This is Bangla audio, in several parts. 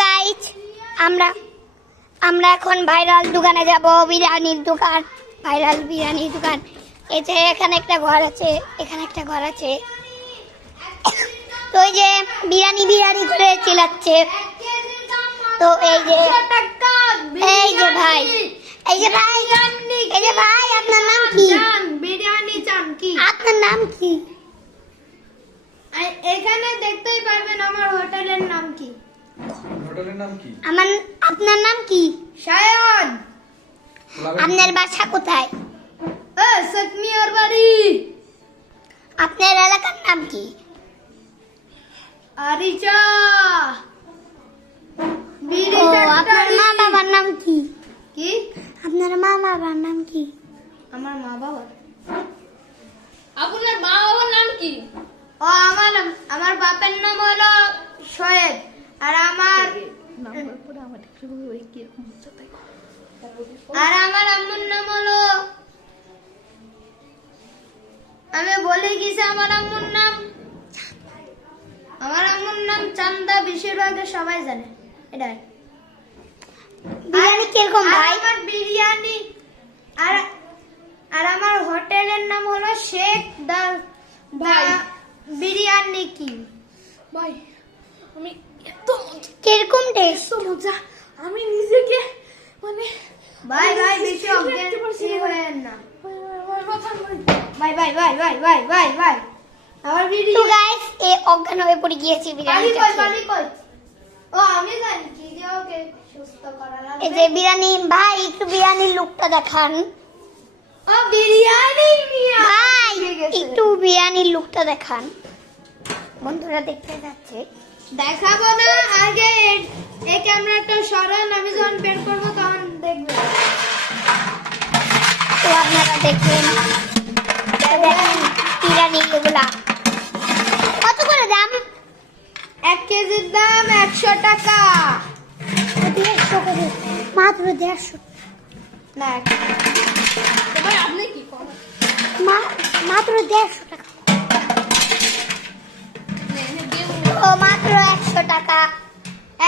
গাইস আমরা আমরা এখন ভাইরাল দোকানে যাব, বিরিয়ানির দোকান, ভাইরাল বিরিয়ানির দোকান। এই যে এখানে একটা ঘর আছে, এখানে একটা ঘর আছে। তো এই যে বিরিয়ানি বিরিয়ানি করে চিল্লাচ্ছে। তো এই যে ভাই, এই যে ভাই, এই যে ভাই, আপনার নাম কি? বিরিয়ানি চান কি? আপনার নাম কি? এখানে দেখতেই পারবেন আমার হোটেলের নাম কি। হোটেলের নাম কি? আপনার নাম কি? শায়ান। আপনার বাসা কোথায়? সকমিয়ার বাড়ি। আপনার এলাকার নাম কি? আরিচা। ও, আপনার মা বাবার নাম কি? কি? আপনার মা বাবার নাম কি? আমার মা বাবা। আপনার মা বাবার নাম কি? ও আমার বাপের নাম হলো শোয়েব, আর আমার আম্মুর নাম হলো, আমি বলে গেছি আমার আম্মুর নাম চান্দা। বেশিরভাগে সবাই জানে এটাই। বিরিয়ানি কিরকম আর ভাই? আমার বিরিয়ানি আর আমার হোটেলের নাম হলো শেখ দা ভাই। বিরিয়ানি কি ভাই আমি এত কিরকম টেস্ট? মজা, আমি নিজেকে মানে ভাই বেশি অজ্ঞান হয়েন না। ভাই ভাই আমার তো বিরিয়ানি গাইস এই অজ্ঞান হয়ে পড়ে গিয়েছি বিরিয়ানি কই। ও আমি জানি কি যে ওকে সুস্থ করা এই লাগবে। যে বিরিয়ানি ভাই, একটু বিরিয়ানির লুকটা দেখান ও বিরিয়ানি মিয়া ভাই, ঠিক আছে। একটু বিরিয়ানির লুকটা দেখান, বন্ধুরা দেখতে যাচ্ছে। দেখাবো না, আগে এই ক্যামেরাটা সরান, আমি যখন বের করবো তখন দেখবেন। তো আপনারা দেখেন, দেখেন বিরিয়ানি এগুলা কত করে দাম? 1 কেজির দাম 100 টাকা। 150 করে, মাত্র 150। না ভাই আপনি কি করেন? মাত্র 150 টাকা। ও মাত্র 100 টাকা।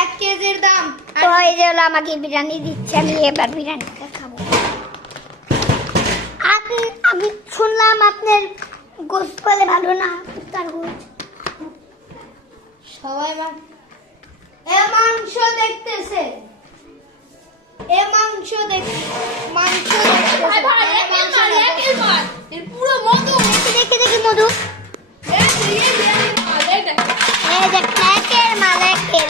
1 কেজির দাম। তো এই যে হলো আমাকে বিরিয়ানি দিচ্ছে, আমি এবার বিরিয়ানিটা খাবো। আমি শুনলাম আপনার গোশত বলে ভালো না, তার গোশত। সবাই এ মাংস দেখতেছে, মাংস দেখতেছে। ভাই ভাই একের মার এর পুরো মধু দেখি মধু, এই বিরিয়ানি মাল এই দেখ এই দেখ একের মাল একের।